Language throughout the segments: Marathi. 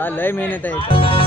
हा लय मेहनत आहे याच्यात.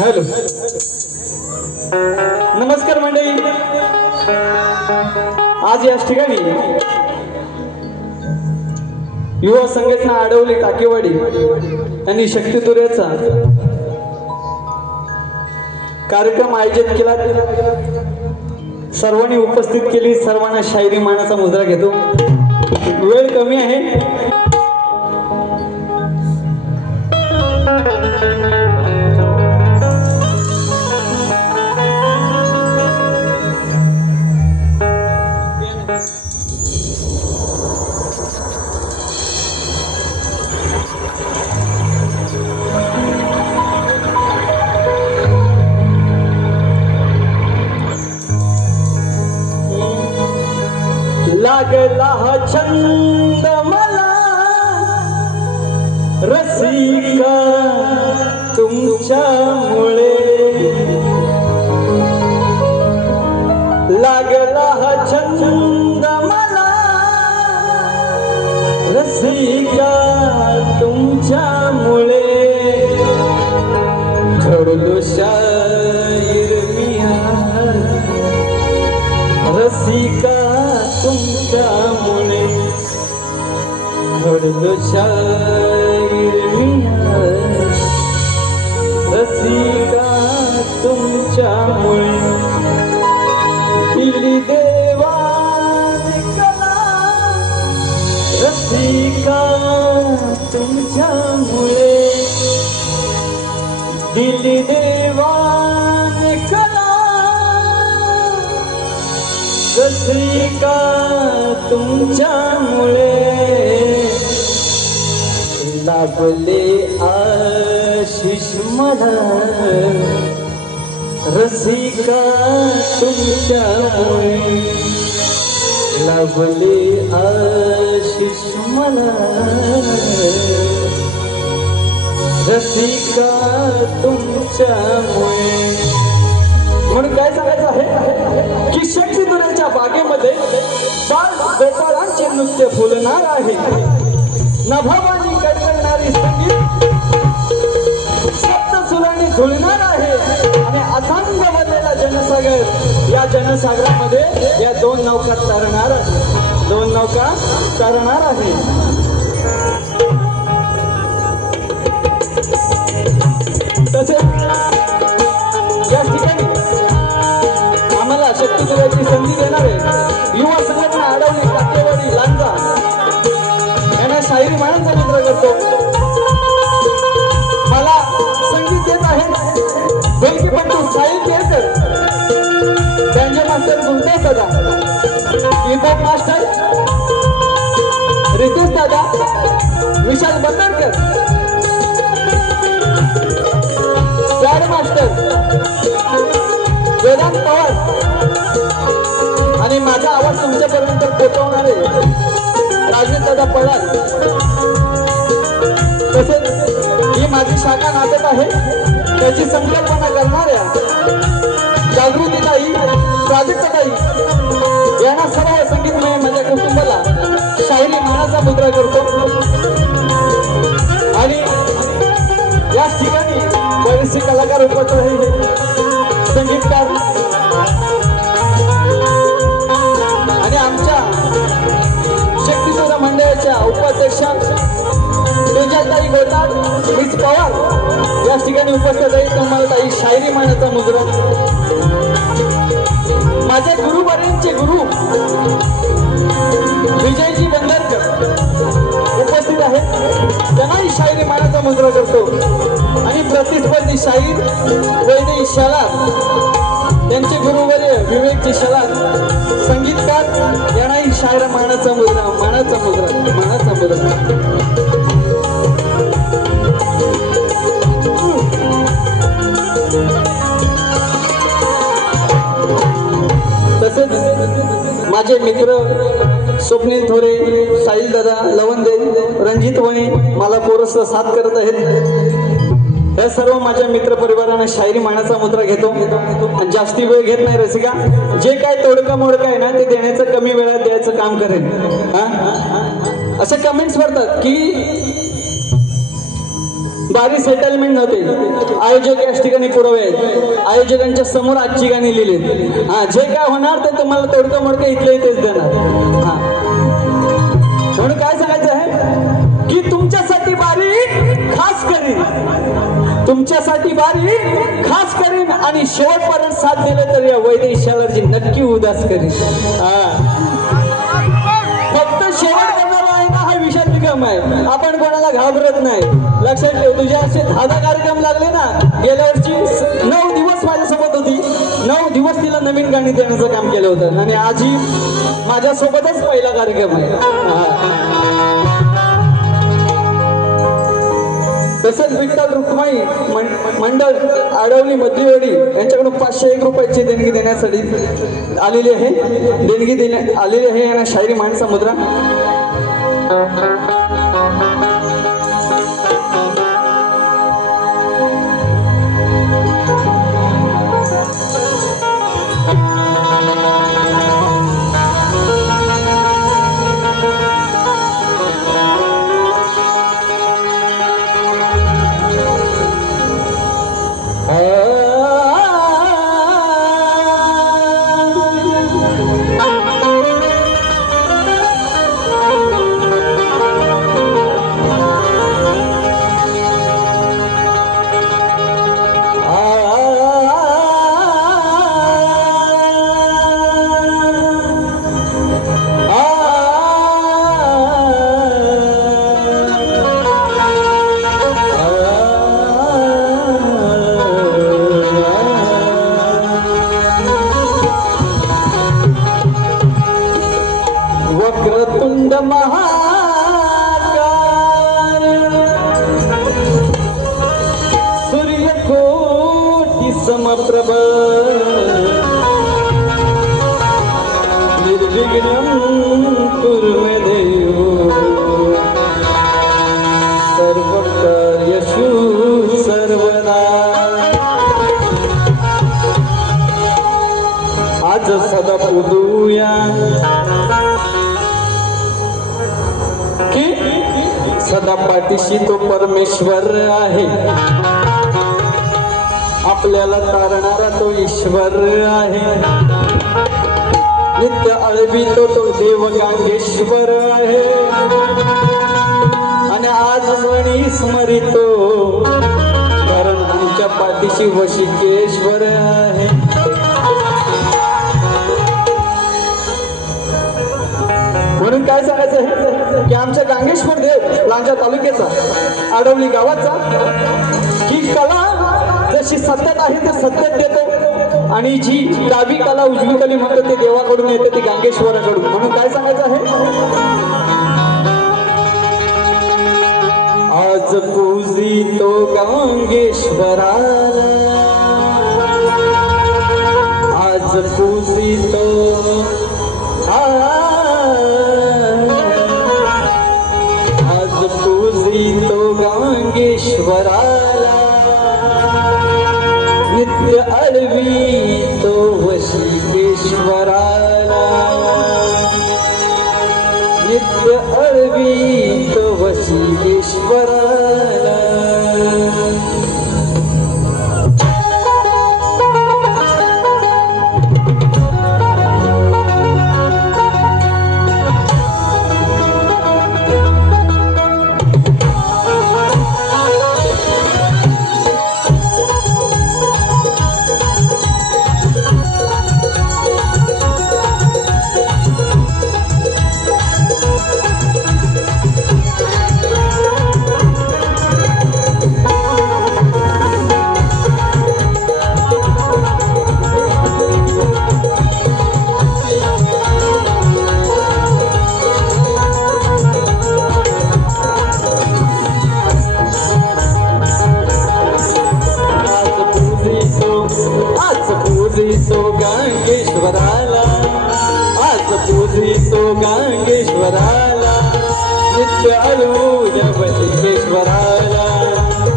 हॅलो नमस्कार मंडळी, आज याच ठिकाणी युवा संघटना आडवली टाकेवाडी यांनी शक्तितुऱ्याचा कार्यक्रम आयोजित केला। सर्वांनी उपस्थित केली, सर्वांना शायरी मानाचा मुजरा घेतो। वेळ कमी आहे, लागला हा छंद मला रसिका तुमच्यामुळे, लागला हा छंद मला रसिका तुमच्यामुळे, घडलो शाहीर मिया रसिका तुमच्यामुळे, घडलो शाहीर मिया रसिका तुमच्यामुळे, दिली देवाने कला रसिका तुमच्यामुळे, दिली देवाने कला रसिका तुमच्यामुळे, लाभले आशिष मला रसिका तुमच्यामुळे, लाभले आशिष मला रसिका तुमच्यामुळे. म्हणून काय सांगायचं आहे की शक्तिधुराच्या बागेमध्ये बाळ गोपाळांचे नृत्य फुलणार आहे, नभावानी कडकडणारी संगीत सप्तसुरांनी झुलणार आहे, आणि अथांग बनलेला जनसागर, या जनसागरामध्ये या दोन नौका तरणार आहेत, दोन नौका तरणार आहे. तसेच या ठिकाणी आम्हाला शक्तिधुराची संधी देणार आहे युवा संघटना आडवली काटेवाडी लांजा यांना शाहिरी मानांचा मुद्रा करतो. मला संगीत येत आहे ढोलकीपट्टू साहिल केळकर, बँजो मास्टर गुलदास दादा, कीबोर्ड मास्टर रितेश दादा, विशाल बंदरकर, पॅड मास्टर वेदांत पवार, आणि माझा आवाज तुमच्यापर्यंत पोहोचवणारे राजेश दादा पडाल. तसेच ही माझी शाखा नाटक आहे त्याची संकल्पना करणाऱ्या जागृतीताई, प्राजक्ताताई यांना सर्व संगीतमय माझ्या कुटुंबाला शाहिरी मानाचा मुद्रा करतो. आणि याच ठिकाणी बरेचसे कलाकार उपस्थित आहे, संगीतकार, आणि आमच्या शक्तिधुरा मंडळाच्या उपाध्यक्षा तेजाताई गोटाट, मिस पवार याच ठिकाणी उपस्थित आहे. तुम्हाला ताई शाहिरी मानाचा मुद्रा. माझ्या गुरुवर्यांचे गुरु विजयजी बंदरकर उपस्थित आहेत, त्यांनाही शाहिरी मानाचा मुद्रा करतो. आणि प्रतिस्पर्धी शाहीर वैदेही शलार, त्यांचे गुरुवर्य विवेकजी शलार, संगीतकार यांनाही शायर मानाचा मुद्रा, मानाचा मुद्रा, मानाचा मुद्रा. तसेच माझे मित्र स्वप्नील थोरे, साहिल दादा, लवंदे, रणजित वणे मला पोरस साथ करत आहेत. या सर्व माझ्या मित्र परिवारांना शाहिरी मानाचा मुद्रा घेतो आणि जास्ती वेळ घेत नाही रसिका. जे काय तोडका मोडका आहे ना ते देण्याचं कमी वेळात द्यायचं काम करेन. असे कमेंट्स करतात की बारी सेटलमेंट नव्हते, आयोजक याच ठिकाणी पुरावे आहेत, आयोजकांच्या समोर आजची गाणी लिहिली. जे काय होणार ते तुम्हाला तोडकं मोडकं इथले इथेच देणार. म्हणून काय सांगायचं आहे की तुमच्यासाठी बारी खास करीन, तुमच्यासाठी बारी खास करीन, आणि शेवटपर्यंत साथ दिले तर या वैदेही शलारची नक्की उदास करीन. फक्त शेवट करणारा आहे ना हा विषाद निगम आहे, आपण कोणाला घाबरत नाही. लक्षात ठेव, तुझे असे 10 कार्यक्रम लागले ना, गेल्या वर्षी 9 दिवस माझ्यासोबत होती, 9 दिवस तिला नवीन गाणी देण्याचं काम केलं होतं. आणि आजही माझ्यासोबतच पहिला कार्यक्रम आहे. तसंच विठ्ठल रुक्माई मंडळ आडवली मधलीवाडी यांच्याकडून 501 रुपयाची देणगी देण्यासाठी आलेली आहे. देणगी आलेली आहे यांना शायरी माणसा मुद्रा. वक्रतुंड महाकाय सूर्यकोटि समप्रभ निर्विघ्नं कुरु मे देव सर्वकार्येषु सर्वदा. आज सदा पूजूया की सदा पाठीशी तो परमेश्वर आहे. आपल्याला तारणारा तो ईश्वर आहे. नित्य अळवितो तो देव गांगेश्वर आहे. आणि आज सणी स्मरितो कारण आमच्या पाठीशी वशिकेश्वर आहे. म्हणून काय सांगायचं आहे की आमच्या गांगेश्वर देव लांजा तालुक्याचा आडवली गावाचा ही कला जशी सत्यात आहे ते सत्यात देतो आणि जी डावी कला उजवी कली म्हणतो ते देवाकडून येते ती गांगेश्वराकडून. म्हणून काय सांगायचं आहे आज पूजितो गांगेश्वराला आज पूजितो आज पूजितो गांगेश्वराला नित्य अळवितो वशिकेश्वराला नित्य अळवितो वशिकेश्वराला. गांगेश्वराला आज पूजितो गांगेश्वराला नित्य अळवूया वशिकेश्वराला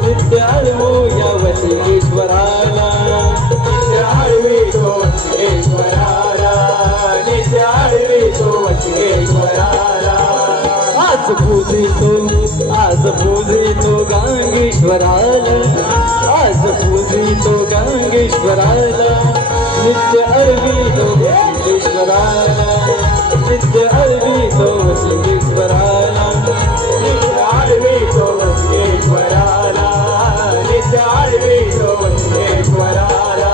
नित्य अळवूया वशिकेश्वराला नित्य अळवितो वशिकेश्वराला नित्य अळवितो वशिकेश्वराला. आज पूजितो गांगेश्वराला आज पूजितो गांगेश्वराला नित्य अळवितो वशिकेश्वराला नित्य अळवितो वशिकेश्वराला नित्य अळवितो वशिकेश्वराला नित्य अळवितो वशिकेश्वराला.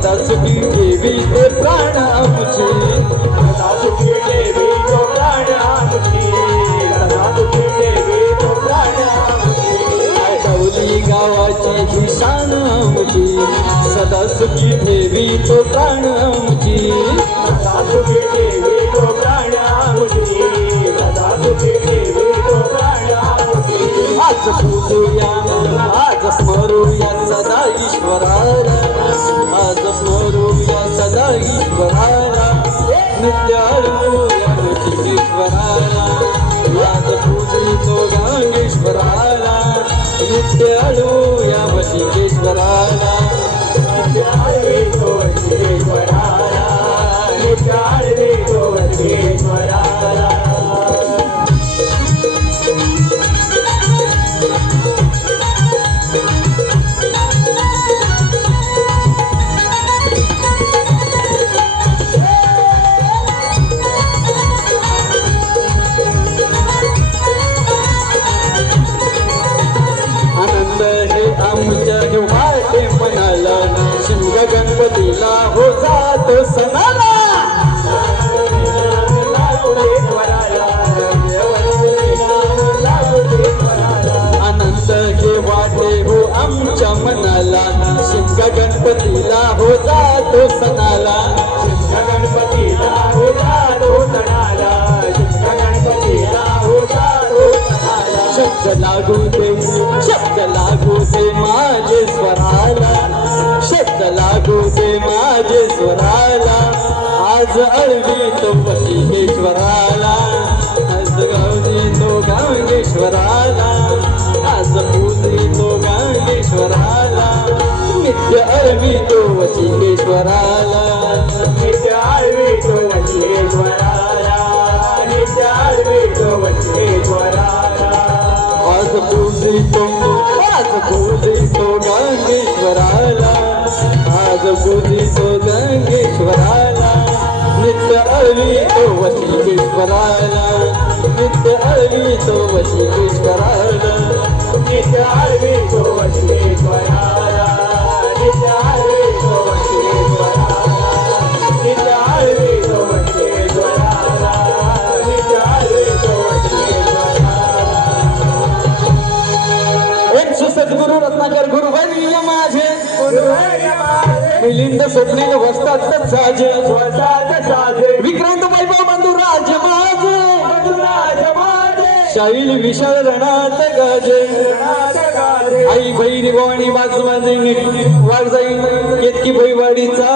सदा सुखी देवी ते प्राण आमचे सदा सुखी देवी तो प्राण आमची सदा सुखी देवी तो प्राण आमची आडवली गावाची ही शान आमची सदा सुखी देवी तो प्राण आमची सदा सुखी देवी तो प्राण आमची सदा सुखी देवी तो प्राण आमची आज पूजूया आज स्मरूया सदा ईश्वराला आज स्मरूया सदा ईश्वराला नित्याळूया ईश्वराला आज पूजितो गांगेश्वराला नित्याळूया वशिकेश्वराला नित्याळवे तो वशिकेश्वराला नित्याळवे तो वशिकेश्वराला शिमगा गणपतीला हो जातो सणाला आनंद हे वाटे हो आमच्या मनाला शिमगा गणपतीला हो जातो सणाला शिमगा गणपतीला हो जातो सणाला शिमगा गणपतीला हो जातो सणाला शब्द लागू दे माझे स्वराला शब्द लागू दे माझे स्वराला आज अळवी तो वशिकेश्वराला आज गावली तो गांगेश्वराला आज पूजी तो गांगेश्वराला नित्य अळवी तो वशिकेश्वराला नित्य आळवी तो वशिकेश्वराला नित्य आळवी तो वशिकेश्वराला आज पूजितो गांगेश्वराला आज पूजितो गांगेश्वराला नित्य अळवी तो वशिकेश्वराला नित्य अळवी तो वशिकेश्वराला नित्य आळवी तो वशिकेश्वराला नित्य आळवी तो वशिकेश्वराला नित्य आळवी तो वशिकेश्वराला नित्य आळवी तो वशिकेश्वराला एक सुसद्गुरु रत्नाकर गुरुवर्य माझे मिलिंद स्वप्नील वस्तात साजे विक्रांत वैभव बंधू राज माझे शाहील विशाल रणात गाजे आई भैरी भवानी वाघ जाईन केतकी भैवाडीचा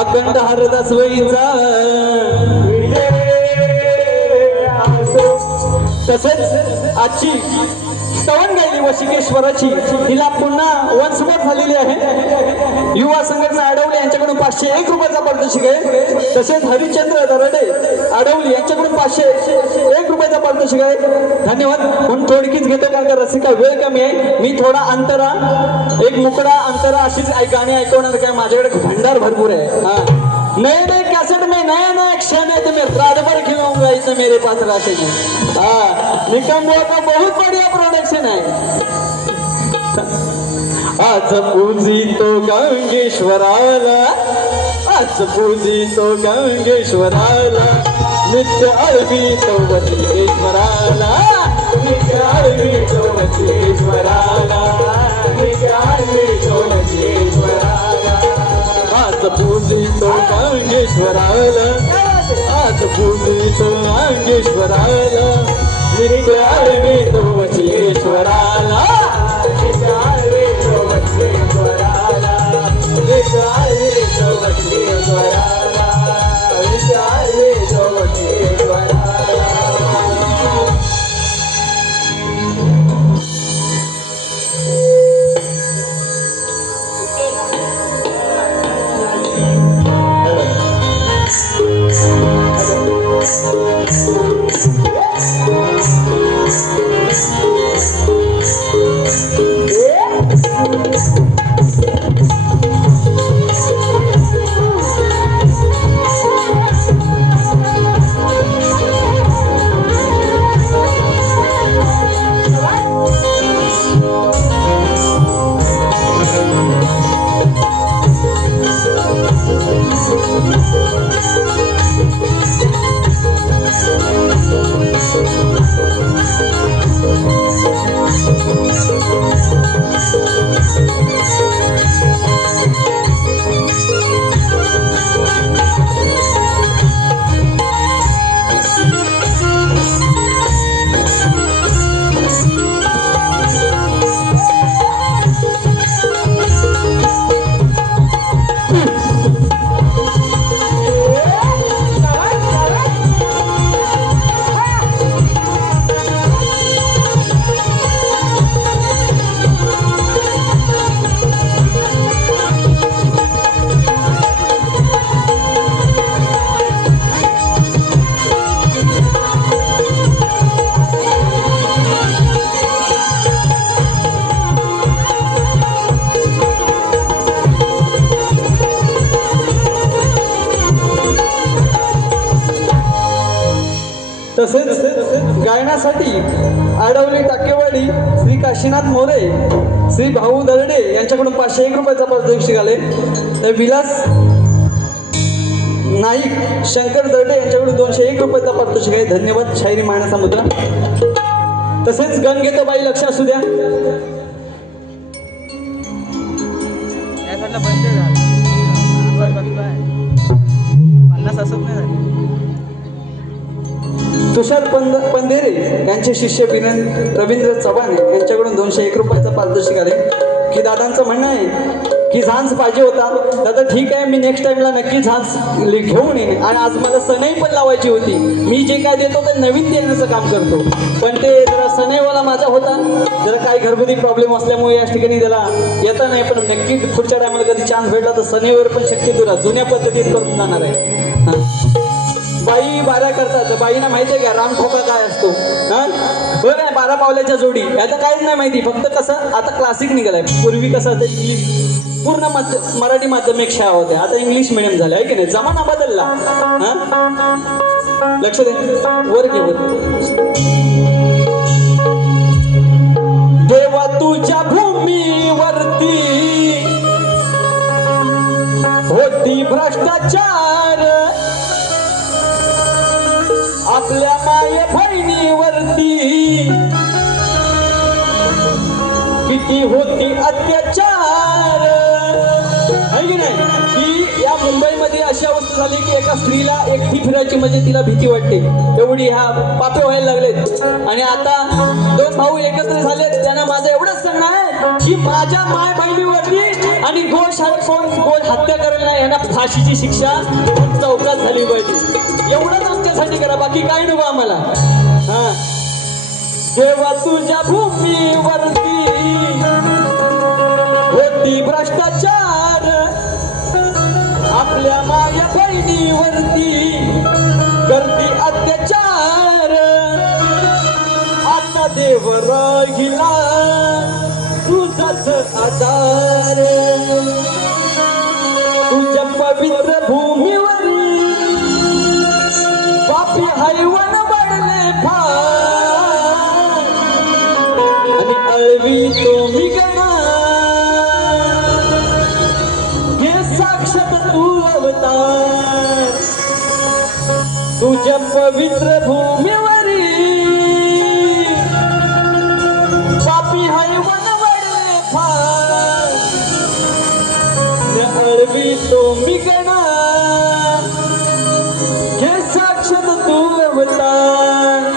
अखंड हरदास वईचा तसेच आजची स्तवन गायली वशिकेश्वराची हिला पुन्हा वंशमत झालेली आहे युवा संघटना आडवले यांच्याकडून 501 रुपयाचा पारितोषिक आहे तसेच हरिश्चंद्र दराडे आडवली यांच्याकडून 501 रुपयाचा पारितोषिक आहे धन्यवाद म्हणून थोडकीच घेतो कारण का रसिका वेळ कमी आहे मी थोडा अंतरा एक मुकडा अंतरा अशीच गाणी ऐकवणार काय माझ्याकडे भंडार भरपूर आहे हा नए नए कैसेट में नया नया क्षण है तो मैं रात भर खिलाऊंगा इसे मेरे पास राशि में हाँ निकम बुआ का बहुत बढ़िया प्रोडक्शन है आज पूजी तो गांगेश्वराला आज पूजी तो गांगेश्वराला नित्य अळवी तो वशिकेश्वराला नित्य आळवी तो वशिकेश्वराला नित्य आळवी तो वशिकेश्वराला आज पूजी तो गांगेश्वराला आज पूजी तो गांगेश्वराला नित्य अळवी तो वशिकेश्वराला नित्य आळवी तो वशिकेश्वराला नित्य आळवी तो वशिकेश्वराला नित्य आळवी तो वशिकेश्वराला तसेच गायनासाठी आडवली टाकेवाडी श्री काशीनाथ मोरे, श्री भाऊ दर्डे यांच्याकडून 501 रुपयाचा पारितोषिक आले. तर विलास नाईक, शंकर दर्डे यांच्याकडून 201 रुपयाचा पारितोषिक आहे. धन्यवाद. शायरी मायनाचा मुद्रा. तसेच गण घेतो बाई, लक्ष असू द्या. तुषार पंधेरे यांचे शिष्य रवींद्र चव्हाण यांच्याकडून 201 रुपयाचा पारितोषिक आले. की दादांचं म्हणणं आहे की झांज पाहिजे होता. दादा ठीक आहे, मी नेक्स्ट टाइमला नक्की झांज घेऊन येईन. आणि आज मला सनई पण लावायची होती. मी जे काय देतो ते नवीन देण्याचं काम करतो, पण ते जरा सनईवाला माझा होता. जरा काही घरगुती प्रॉब्लेम असल्यामुळे या ठिकाणी त्याला येता नाही. पण नक्की पुढच्या टायमाला कधी चान्स भेटला तर सनईवर पण शक्यतो जुन्या पद्धतीत करून जाणार आहे. बाई बारा करतात. बाईना माहिती आहे का रामठोका काय असतो? बरं आहे, 12 पावल्याच्या जोडी. आता काहीच नाही माहिती. फक्त कसं आता क्लासिक निघालाय. पूर्वी कसं आता इंग्लिश पूर्ण मराठी माध्यमिक शाळा होत्या, आता इंग्लिश मिडियम झाल्या आहे की नाही. जमाना बदलला. लक्ष दे. वर घे वर. देवा तुझ्या भूमीवरती होती भ्रष्टाचार, आपल्या माये बहिणीवरती किती होती अत्याचार. आहे की नाही? की या मुंबईमध्ये अशी अवस्था झाली की एका स्त्रीला एकटी फिरायची म्हणजे तिला भीती वाटते. एवढी ह्या पापे व्हायला लागलेत. आणि आता 2 भाऊ एकत्र झालेत. त्यांना माझं एवढंच सांगणं आहे की माझ्या माय बहिणीवरती आणि गोश हत्या करायला यांना फाशीची शिक्षा चौकात झाली पाहिजे. एवढंच आमच्यासाठी करा, बाकी काय नको आम्हाला. देवा तुझ्या भूमीवरती होती भ्रष्टाचार, आपल्या माया बहिणीवरती करती अत्याचार. आता देव राहिला तुझाच आधार, तुझ्या पवित्र भूमीवरी पापी हैवन वाढले फार, आणि अळवी तो मी गणा हे साक्षात तू अवतार. तुझ्या पवित्र भूमीवरी पापी हैवन वाढले फार, अळवी तो मी गणा हे साक्षात तू अवतार.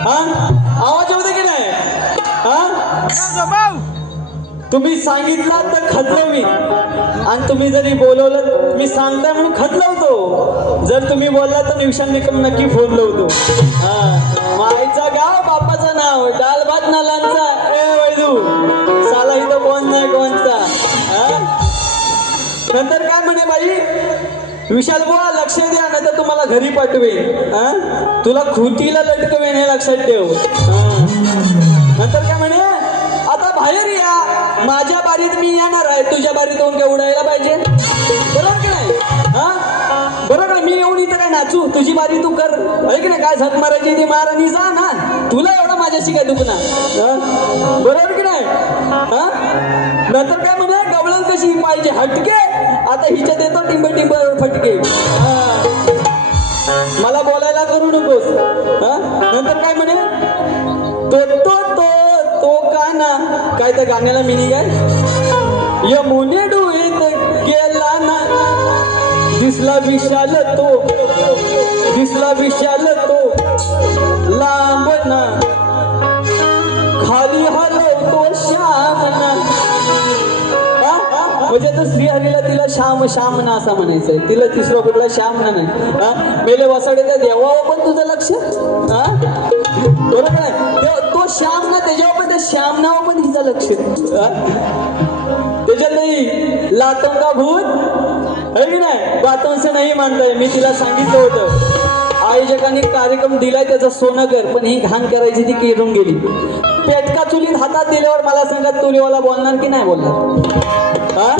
हा आवाज येऊ दे की नाही हा तुम्ही सांगितलं तर खदलो मी आणि तुम्ही जरी बोलवलं मी सांगताय म्हणून खदलवतो जर तुम्ही बोलला तर निवशान नक्की फोन लावतो हा माईचा गाव बापाचं नाव दाल भात नालांचा ए वैदू साला इथं कोण नाही कोणचा हा नंतर काय म्हणे बाई विशाल बुवा लक्ष द्या नाही तर तुम्हाला घरी पाठवेन हा तुला खुटीला लटकवेन हे लक्षात ठेव नंतर काय म्हणे आता बाहेर या माझ्या बारीत मी येणार आहे तुझ्या बारीत येऊन काय उडायला पाहिजे बरोबर की नाही हा बरोबर मी येऊन इथं काय नाचू तुझी बारी तू कर आहे की नाही काय झक मारायची ती मार आणि जा ना तुला एवढं माझ्याशी काय दुखणार बरोबर की नाही हा नंतर काय म्हणे गवळण कशी पाहिजे हटके आता हिच्या देतो टिंब टिंब फटके मला बोलायला करू नकोस हा नंतर काय म्हणे तो काना काय त्या गाण्याला मिनिंग आहे यमुने डोळीत गेला ना दिसला विशाल तो लांब ना खाली हलवतो श्याम ना म्हणजे तर श्रीहरीला तिला श्याम ना असा म्हणायचंय तिला तिसरा कुठला श्याम ना नाही हा मेले वसाड्याच्या देवावर पण तुझं लक्ष हा बरोबर आहे तो श्याम ना त्याच्यावर पण त्या श्याम नाव पण तिचं लक्ष त्याच्यात नाही लातों का भूत है की नाही बातों से नाही मानताय मी तिला सांगितलं होतं आयोजकांनी कार्यक्रम दिलाय त्याचं सोनं कर पण ही घाण करायची ती केरून गेली पेटका चुलीत हातात दिल्यावर मला सांगा तुरीवाला बोलणार की नाही बोलणार हा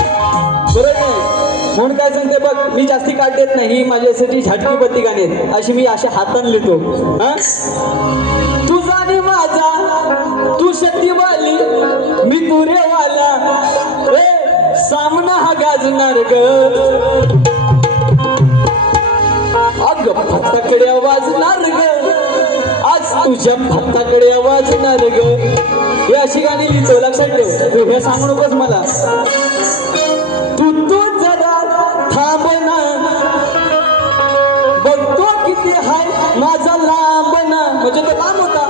बरोबर नाही म्हणून काय सांगते बघ मी जास्ती काढ देत नाही ही माझ्यासाठी झटकी बत्ती गाणे अशी मी अशा हाताने लिहितो हा तुझा आणि माझा तू शक्तीवाली मी तुरेवाला सामना हा गाजणार ग अग फत्ताकडे वाजणार ग आज तुझ्या फत्ताकडे वाजणार ग हे अशी गाणी लिहितो लक्षात ठेव तू हे सांगू नकोस मला तू जरा थांब ना बघतो किती हाय माझा लांब ना म्हणजे तो लांब होता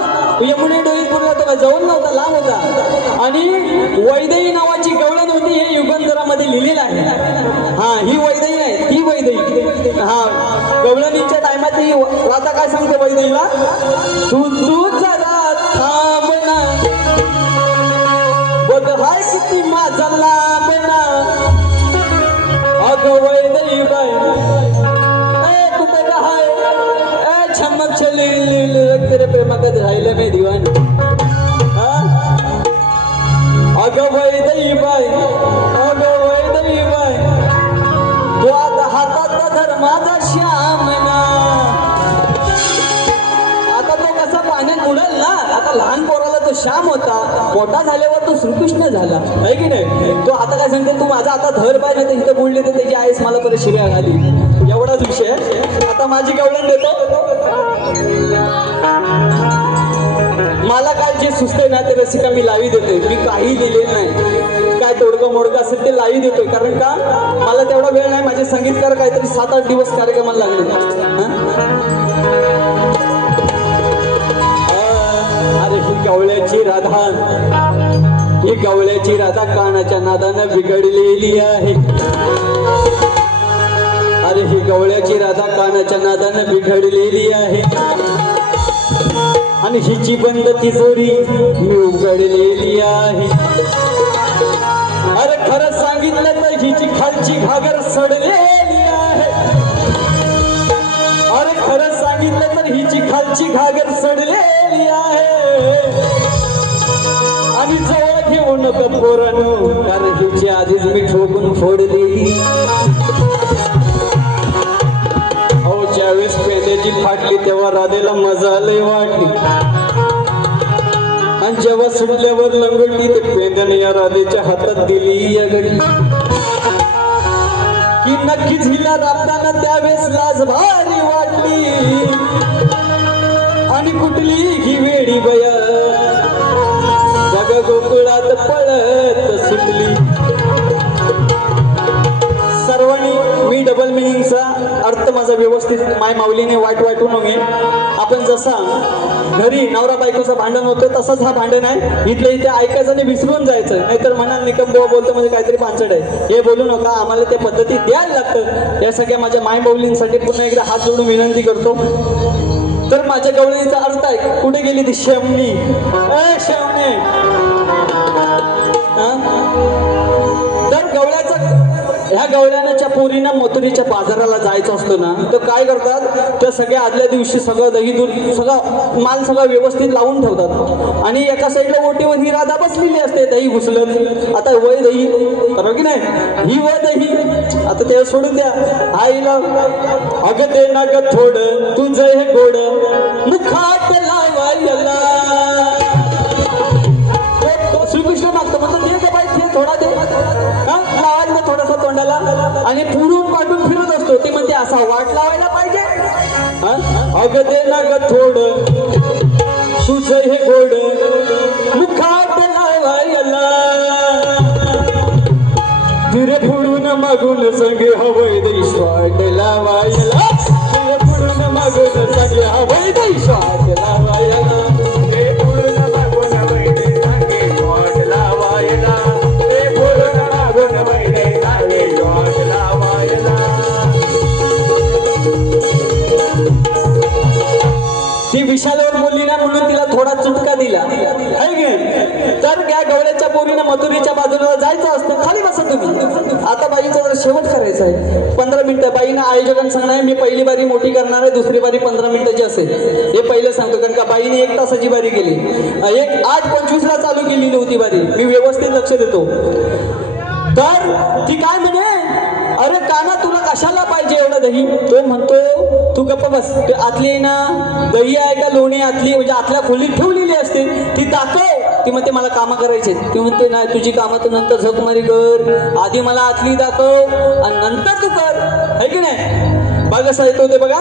यमुने डोईपूरला तो जवळ नव्हता लांब होता आणि वैदेही नावाची गवळण होती हे युगंधरामध्ये लिहिलेलं आहे हा ही वैदेही नाही ती वैदेही हा गवळणीच्या टायमात ही राधा काय सांगते वैदेहीला तू जरा थांब ना बघ हाय किती माझा लांब ना अगं वैदेही बाई कुठे का हाय छमक चली तेरे प्रेमागत राहिलं मी दिवाण अगं वैदेही बाई तू आता हातात धर माझा श्याम ना आता तो कसा पाण्यात बुडेल ना आता लहान पोराला तो श्याम होता मोठा झाल्यावर तो श्रीकृष्ण झाला आहे की नाही तो आता काय सांगते तू माझा आता धर पाहिजे तर इथं बुडले तर त्याची आईस मला परत शिव्या घाली एवढाच विषय आता माझी गवळण देतो मला काय जे सुचतंय ना ते रसिका मी लावी देतोय मी काही लिहिलेलं नाही काय तोडकं मोडकं असेल ते लावी देतोय कारण का मला तेवढा वेळ नाही माझे संगीतकार काहीतरी 7-8 दिवस कार्यक्रमाला लागले अरे ही गवळ्याची राधा कानाच्या नादानं बिघडलेली आहे अरे ही गवळ्याची राधा कानाच्या नादानं बिघडलेली आहे आणि हिची बंद तिजोरी मी उघडलेली आहे अरे खरं सांगितलं तर हिची खालची घागर सडलेली आहे अरे खरं सांगितलं तर हिची खालची घागर सडलेली आहे आणि जवळ घेऊ नको पोरांनो कारण हिची आधीच मी ठोकून फोडलेली ज्यावेळेस पेंद्याची फाटली तेव्हा राधेला मजा लय वाटली आणि जेव्हा सुटल्यावर लंगडली ते पेंद्याने या राधेच्या हातात दिली या घडी की नक्कीच हिला राबताना त्यावेळेस लाज भारी वाटली आणि कुठली ही वेडी बया जग गोकुळात पळत सुटली सर्वांनी मी डबल मिनिंगचा अर्थ माझा व्यवस्थित माय माऊलीने वाटू नये. आपण जसा घरी नवरा बायकोचं भांडण होतं तसंच हा भांडण आहे. इथल्या इथे ऐकायचं आणि विसरून जायचं, नाहीतर म्हणाल निकम बुवा बोलतो म्हणजे काहीतरी पांचड आहे. हे बोलू नका, आम्हाला त्या पद्धती द्यायला लागतं. या सगळ्या माझ्या माय माऊलींसाठी पुन्हा एकदा हात जोडून विनंती करतो. तर माझ्या गवळणीचा अर्थ आहे, कुठे गेली ती शेमणी? शेमणे. तर ह्या गवळ्याच्या पोरीना मथुरीच्या बाजाराला जायचं असतो ना, तर काय करतात, त्या सगळ्या आदल्या दिवशी सगळं दही दूध सगळं माल सगळं व्यवस्थित लावून ठेवतात. आणि एका साईडला ओटीवर ही राधा बसलेली असते दही घुसलत. आता वय दही बरोबर की नाही, ही वय दही आता ते सोडून द्या. आईला अगं दे ना ग थोडं तुझं हे गोड मुखात लावायला. श्रीकृष्ण मागतो म्हणतो दे का बाई ते थोडा दे, लावायला थोडासा तोंडाला. आणि पुरून पाठून फिरत असतो. ते म्हणते असा वाट लावायला पाहिजे. अगं दे ना ग थोडं तुझं हे गोड मुखात लावायला. फिरे फुडून मागून संगे हवय देश वाट लावायला. फिरे फुडून मागून संगे हवय देश वाट लावायला. ती विशालवर बोलली ना म्हणून तिला थोडा चुटका दिला आहे की. तर त्या गवळ्याच्या पोरीनं मथुरीच्या बाजूला जायचं असतं. खाली बसा तुम्ही. आता बाईचा जरा शेवट करायचा आहे. 15 मिनिटं बाईनं आयोजकांना सांगणार आहे, मी पहिली बारी मोठी करणार आहे, दुसरी बारी 15 मिनिटाची असेल. हे पहिलं सांगतो, कारण का बाईने 1 तासाची बारी केली. 8:25 चालू केलेली होती बारी. मी व्यवस्थित लक्ष देतो. तर ती काय म्हणे, अरे काना तुला कशाला पाहिजे एवढं दही? तो म्हणतो तू गप्प बस. ते आतली ना दही आहे का लोणी आतली म्हणजे आतल्या खोलीत ठेवलेली असते, ती दाखव. ती म्हणते मला कामं करायचे. ती म्हणते नाही, तुझी कामं तर नंतर झकमारी कर, आधी मला आतली दाखव आणि नंतर तू कर, है की नाही? बघा कसं येतो ते बघा.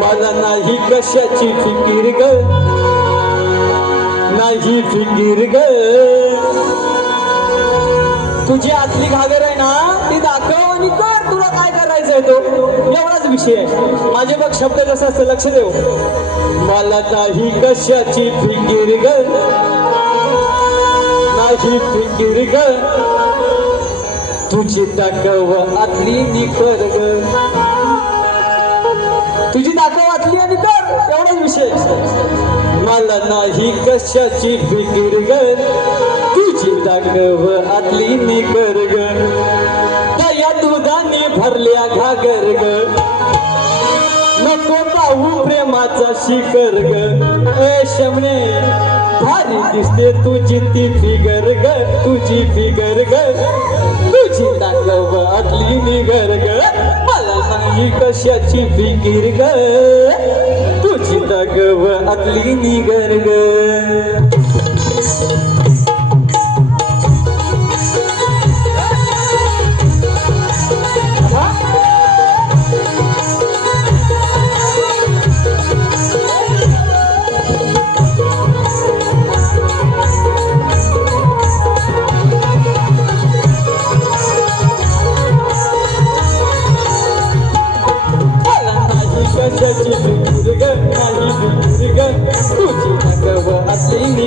मला नाही कशाची फिकीर ग, नाही फिकीर ग. तुझी आतली घागर आहे ना ती दाखव आणि कर, तुला काय करायचंय तो एवढाच विषय आहे. माझे बघ शब्द कसं असतं लक्ष देऊ. मला नाही कशाची फिकीर ग, नाही फिकीर ग. तुझी दाखव आतली निकर ग, तुझी दाखव आतली आणि कर एवढाच विषय. मला नाही कशाची फिकीर ग, तुझी दाखव आतली निकर ग. त्या दुधाने भरल्या घागर ग, नको पाहू प्रेमाचा शिखर ग. ए शमने भारी दिसते तुझी ती फिगर ग, तुझी फिगर ग. तुझी दाखव आतली निगर ग. मला नाही कशाची फिकीर ग, तुझी दाखव आतली निगर ग. कशाची फिकीर ग, नाही फिकीर ग. तुझी दाखव आतली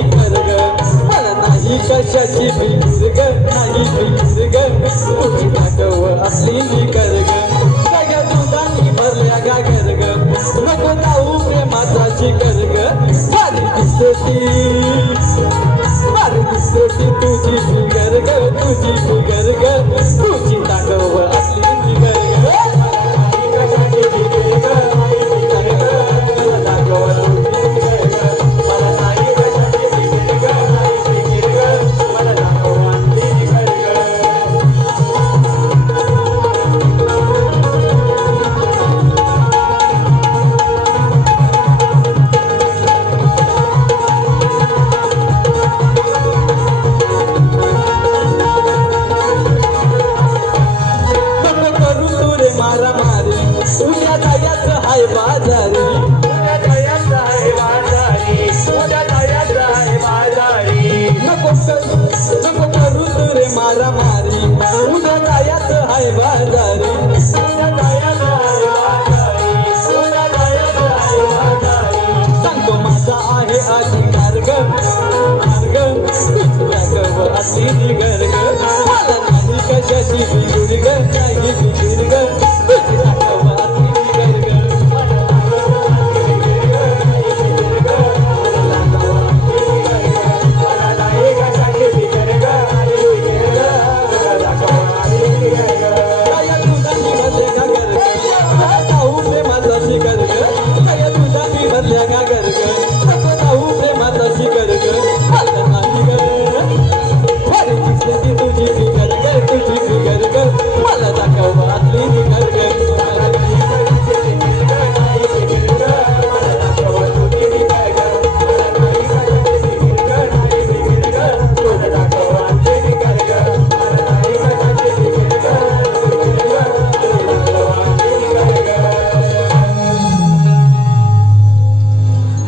वाटली निगर ग मला नाही कशाची बिगुर ग नाही बिगुर ग तुझी नाक वाटली निगर ग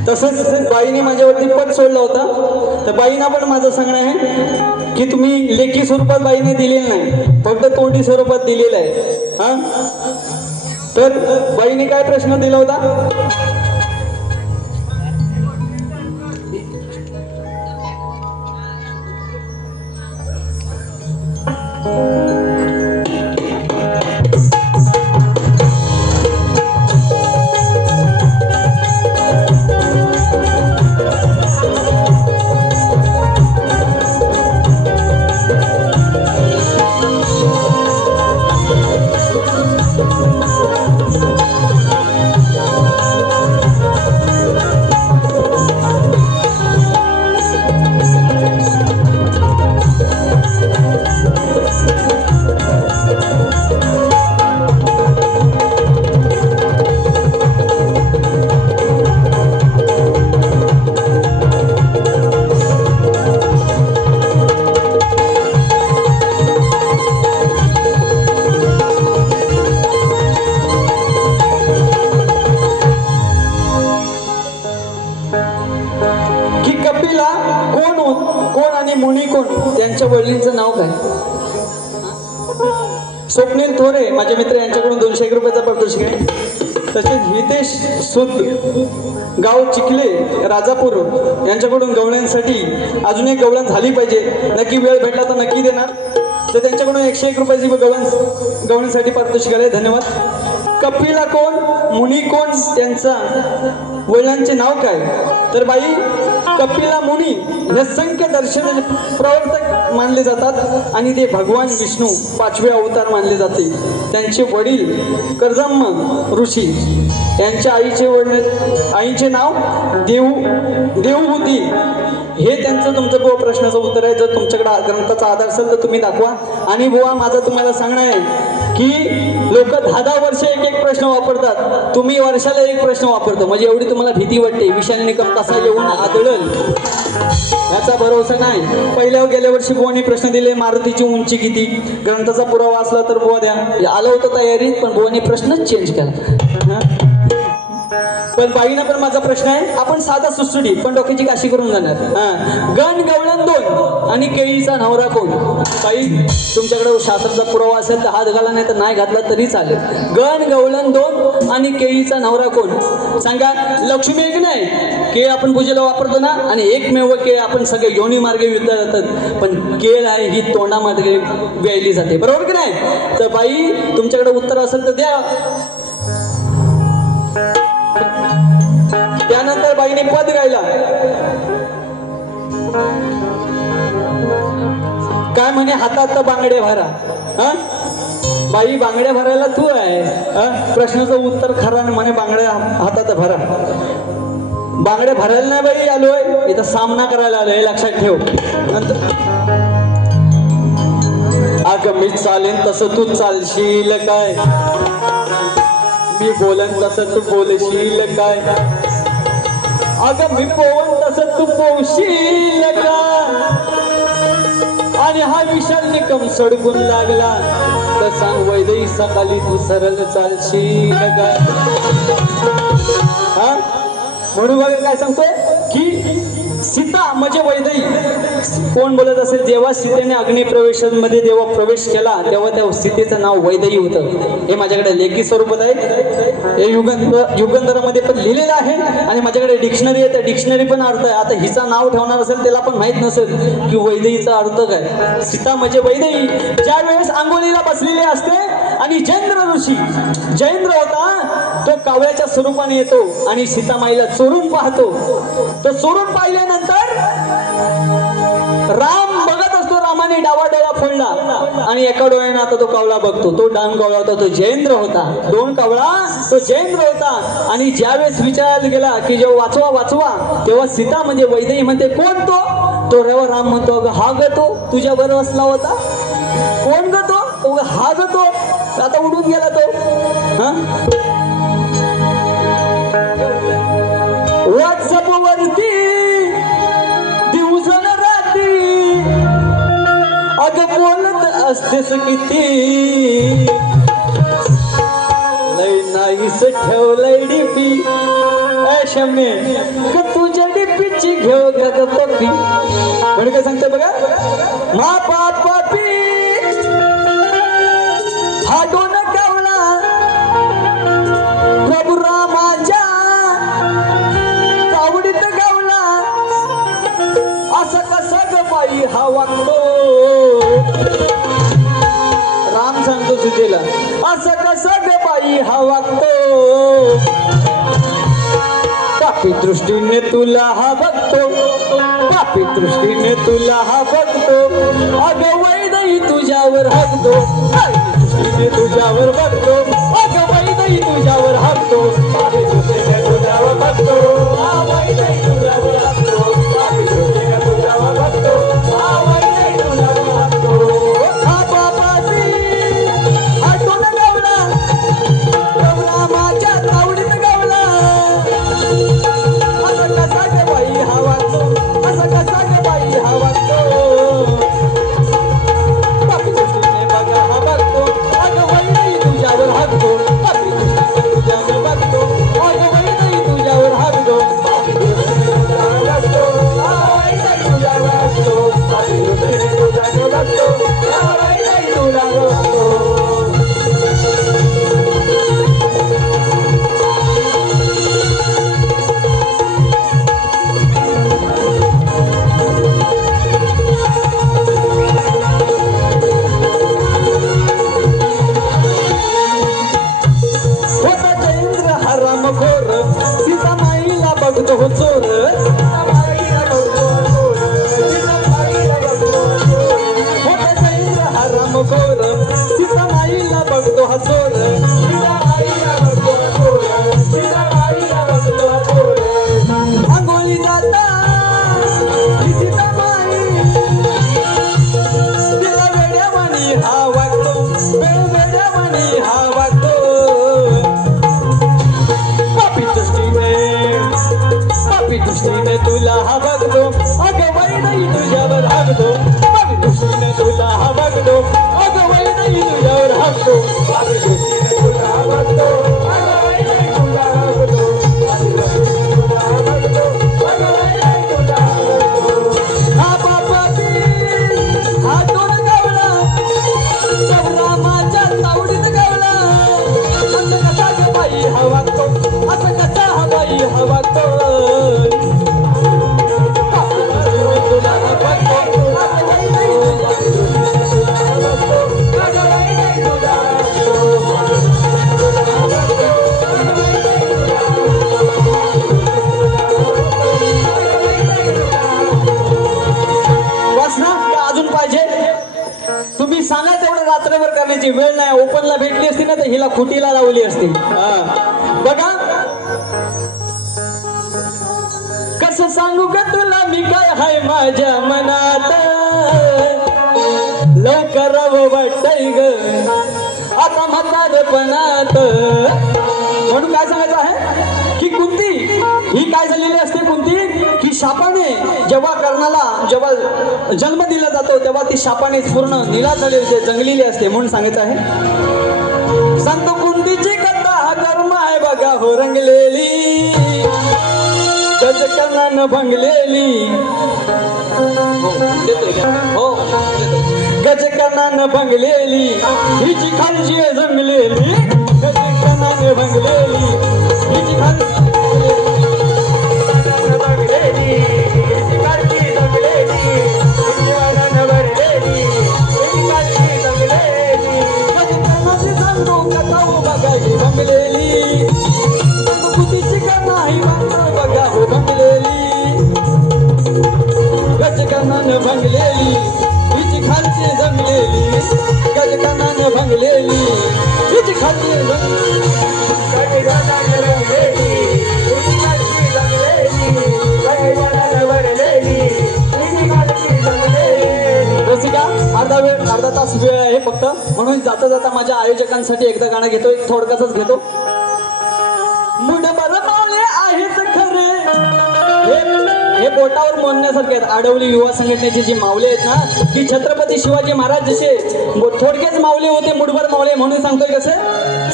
तसंच बाईने माझ्यावरती पद सोडला होता तर बाईंना पण माझं सांगणं आहे की तुम्ही लेखी स्वरूपात बाईने दिलेलं नाही फक्त तोंडी स्वरूपात दिलेलं आहे हा तर बाईने काय प्रश्न दिला होता त्यांच्या वडिलांचं नाव काय स्वप्नील थोरे माझे मित्र यांच्याकडून 201 रुपयाचा पारितोषिक आहे तसेच हितेश सुद गाव चिखले राजापूर यांच्याकडून गवळ्यांसाठी अजून एक गवळण झाली पाहिजे नक्की वेळ भेटला तर नक्की देणार तर त्यांच्याकडून 101 रुपयाची गवळणसाठी पारितोषिक आहे धन्यवाद कपिला कोण मुनी कोण त्यांचा वडिलांचे नाव काय तर बाई कपिला मुनी हे संख्य दर्शन प्रवर्तक मानले जातात आणि ते भगवान विष्णू 5वे अवतार मानले जाते त्यांचे वडील कर्दम्म ऋषी यांच्या आईचे नाव देवभूती हे त्यांचं तुमचं बुवा प्रश्नाचं उत्तर आहे जर तुमच्याकडे ग्रंथाचा आधार असेल तर तुम्ही दाखवा आणि बुवा माझं तुम्हाला सांगणं आहे की लोक 10 वर्ष एक प्रश्न वापरतात तुम्ही वर्षाला एक प्रश्न वापरतो म्हणजे एवढी तुम्हाला भीती वाटते विशाल निकम कसा येऊन आदळल याचा भरोसा नाही पहिल्या गेल्या वर्षी बुवानी प्रश्न दिले मारुतीची उंची किती ग्रंथाचा पुरावा असला तर बुवा द्या आलं होतं तयारीत पण बुवानी प्रश्नच चेंज केला पण बाईना पण माझा प्रश्न आहे आपण साधा सुसुडी पण डोक्याची काशी करून जाणार गण गवळण 2 आणि केळीचा नवरा कोण बाई तुमच्याकडे शास्त्राचा पुरावा असेल तर हात घाला नाही तर नाही घातला तरी चालेल गण गवळण 2 आणि केळीचा नवरा कोण सांगा लक्ष्मी एक नाही केळ आपण पूजेला वापरतो ना आणि एकमेव केळ आपण सगळे योनी मार्गे विकल्या जातात पण केळ आहे ही तोंडामध्ये व्यायली जाते बरोबर की नाही तर बाई तुमच्याकडे उत्तर असेल तर द्या त्यानंतर बाईने पद गायला काय म्हणे हातात बांगडे भरा बाई बांगड्या भरायला तू आहे प्रश्नाचं उत्तर खरा म्हणे बांगड्या हातात भरा बांगड्या भरायला नाही बाई आलोय इथं सामना करायला आलोय हे लक्षात ठेव नंतर अगं मी चालेन तसं तू चालशील काय मी बोलन तसं तू बोलशील काय अगं मी पोवन तसं तू पोवशील का आणि हा विशाल निकम सडकून लागला तर सांग वैदई सकाळी तू सरळ चालशील काय हा म्हणून बघा काय सांगतोय की सीता म्हणजे वैदई कोण बोलत असेल, जेव्हा सीतेने अग्निप्रवेशामध्ये जेव्हा प्रवेश केला तेव्हा त्या सीतेचं नाव वैदेही होतं. हे माझ्याकडे लेखी स्वरूपात आहे, हे युगंधरामध्ये पण लिहिलेलं आहे आणि माझ्याकडे डिक्शनरी आहे, त्या डिक्शनरी पण अर्थ आहे. आता हिचा नाव ठेवणार असेल त्याला पण माहित नसेल की वैदेहीचा अर्थ काय. सीता म्हणजे वैदेही. ज्या वेळेस आंघोळीला बसलेले असते आणि जैंद्र ऋषी, जैंद्र होता तो कावळ्याच्या स्वरूपाने येतो आणि सीतामाईला चोरून पाहतो. तो चोरून पाहिल्यानंतर राम बघत असतो, रामाने डावा डोळा फोडला आणि एका डोळ्याने आता तो कावळा बघतो. तो डान कावळा होता, तो जैंद्र होता. दोन कावळा तो जैंद्र होता. आणि ज्यावेळेस विचारायला गेला की जेव्हा वाचवा वाचवा तेव्हा सीता म्हणजे वैदेही म्हणते कोण तो. तो रेवा राम म्हणतो अगं हा ग तो तुझ्या बरोबर असला होता. कोण ग तो. हा ग तो. आता उडून गेला तो. व्हॉट्सअप वरती दिवसन रात्री अगं बोलत असतेस किती. लय नाहीस ठेवलंय डीपी शमे ग तुझ्या डीपीची घेऊ ग पप्पी. म्हणे काय सांगते बघा, मा पापी हा दोन कावळा प्रभू रामाच्या कावडीत गावला. असं कसं ग बाई हा वागतो. राम सांगतो सीतेला असं कसं ग बाई हा वागतो. पापी दृष्टीने तुला हा बघतो, पापी दृष्टीने तुला हा बघतो. अगं वैदेही तुझ्यावर हकतो, दृष्टीने तुझ्यावर बघतो. अगं वैदेही तुझ्यावर हकतो, पापी दृष्टीने तुझ्यावर बघतो. वैदेही तुझ्यावर हकतो, पापी दृष्टीने तुझ्यावर बघतो. वैदेही तुझ्यावर हकतो. हा बापाची आठवण गावला, रामाच्या तावडीत गावला. असं कसा ग बाई हा वागतो, असं कसा ग बाई हा वागतो. पापी दृष्टीने बघा हा बघतो. अगं वैदेही तुझ्यावर हकतो, पापी दृष्टीने तुझ्यावर बघतो. अगं वैदेही तुझ्यावर हकतो, पापी दृष्टीने तुझ्यावर बघतो. वैदेही तुझ्यावर हकतो, पापी दृष्टीने तुझ्यावर बघतो. वैदेही तुझ्यावर हकतो. सीतामाईला बघतो हो चोर. हराम खोर सीतामाईला बघतो हा चोर. आंघोळी जाता ही सीतामाई तिला वेड्यावानी हा वागतो, वेड्यावानी हा वागतो. पापी दृष्टीने तुला हा बघतो. अगं वैदेही तुझ्यावर हकतो, पापी दृष्टीने तुला हा बघतो. अगं वैदेही तुझ्यावर हकतो, पापी दृष्टीने तुला हा बघतो. अगं वैदेही तुला हकतो, पापी दृष्टीने तुला हा बघतो. अगं वैदेही तुला हकतो. हा बापाची हा दोन गावला, रामाच्या तावडीत गावला. असं कसा ग बाई हा वागतो, असं कसा हा बाई हा वागतो. अजून पाहिजे तुम्ही सांगा तेवढं रात्रभर करण्याची वेळ नाही. ओपनला भेटली असती ना तर हिला खुटीला लावली असती. बघा कसं सांगू का तुला मी काय हाय माझ्या मनात. लवकर वाटतय ग आता म्हातारपणात. म्हणून काय सांगायचं आहे की कुंती ही काय झालेली असते. कुंती की शापाने जेव्हा कर्णाला जेव्हा जन्म दिला जातो तेव्हा ती शापाने पूर्ण निला झालेली जंगलेली असते. म्हणून सांगायचं आहे संत कुंतीची कथा हा कर्म आहे बघा हो रंगलेली, कर्णानं भंगलेली. देतोय का? हो देतोय. गजकनान भंगलेली हिची खालची जंगलेली, गजकनान भंगलेली हिची खालची भंगलेली, बुद्धीची का नाही बांधून बघा हो भंगलेली. गजकनान भंगलेली हिची खालची जंगलेली, गजकनान भंगलेली हिची खालची रसिका अर्धा तास वेळ आहे फक्त, म्हणून जाता जाता माझ्या आयोजकांसाठी एकदा गाणं घेतोय, थोडक्यातच घेतो. मुठभर मावळे आहेत खरे, हे बोटावर मोजण्यासारखे आहेत. आडवली युवा संघटनेची जी मावले आहेत ना, की छत्रपती शिवाजी महाराज जसे थोडकेच मावले होते, मुठभर मावळे म्हणून सांगतोय. कसे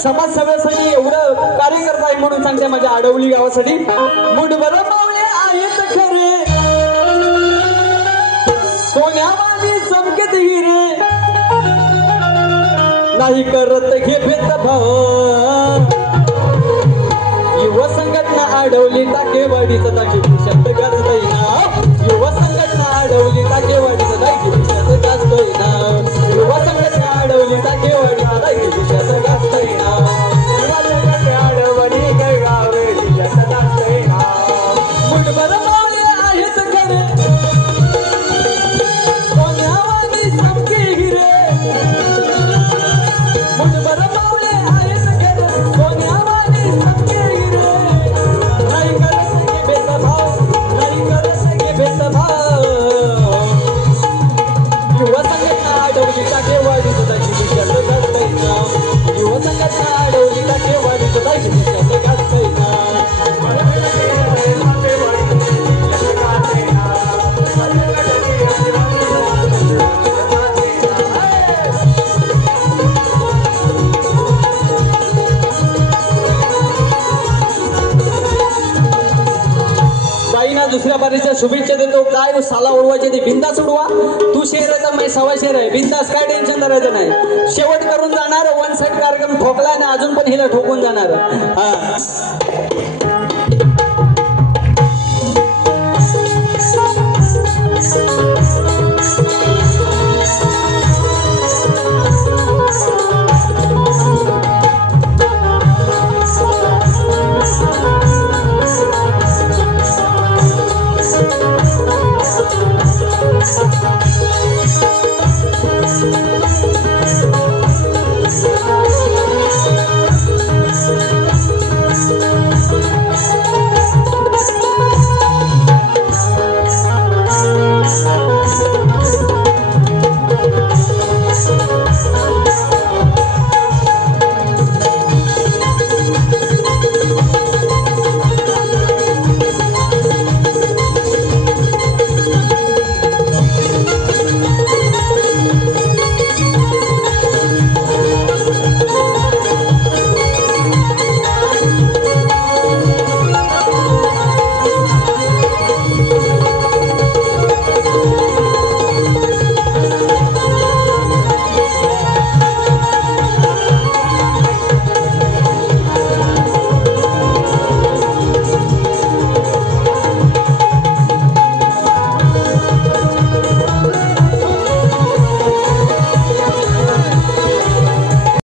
समाजसेवेसाठी एवढं कार्य करत आहे म्हणून सांगते माझ्या आडवली गावासाठी. मुठभर मावळे आहेत खरे, सोन्यावानी चमकेत हिरे, नाही करत घे भेदभाव. युवा संघटना आडवली टाकेवाडीचं दाखी शब्द गाजतोय ना, युवा संघटना आडवली टाकेवाडीचं दाखी शब्द गाजतोय ना, युवा संघटना आडवली टाकेवाडीचं दाखी शब्द गाजतोय ना, युवा संघटना आडवली काय गावे शब्द गाजतोय ना. मुठभर मावळे आहेत खरे, सोन्यावानी चमके हिरे, मुठभर मावळे आहेत खरे, सोन्यावानी चमके हिरे, नाही करत घे भेदभाव, नाही करत घे भेदभाव. युवा संघटना आडवली टाकेवाडीचं दाखी शब्द गाजतोय ना, युवा संघटना आडवली टाकेवाडीचं दाखी शब्द गाजतोय ना. बाईना दुसऱ्या बारीच्या शुभेच्छा देतो. काय साला उडवायचे ते बिंदास उडवा. तू शेर आहे तर मी सवा शेर आहे, बिंदास काय टेन्शन करायचं नाही. शेवट करून जाणार, वन साइड कार्यक्रम ठोकला आणि अजून पण हिला ठोकून जाणार. हा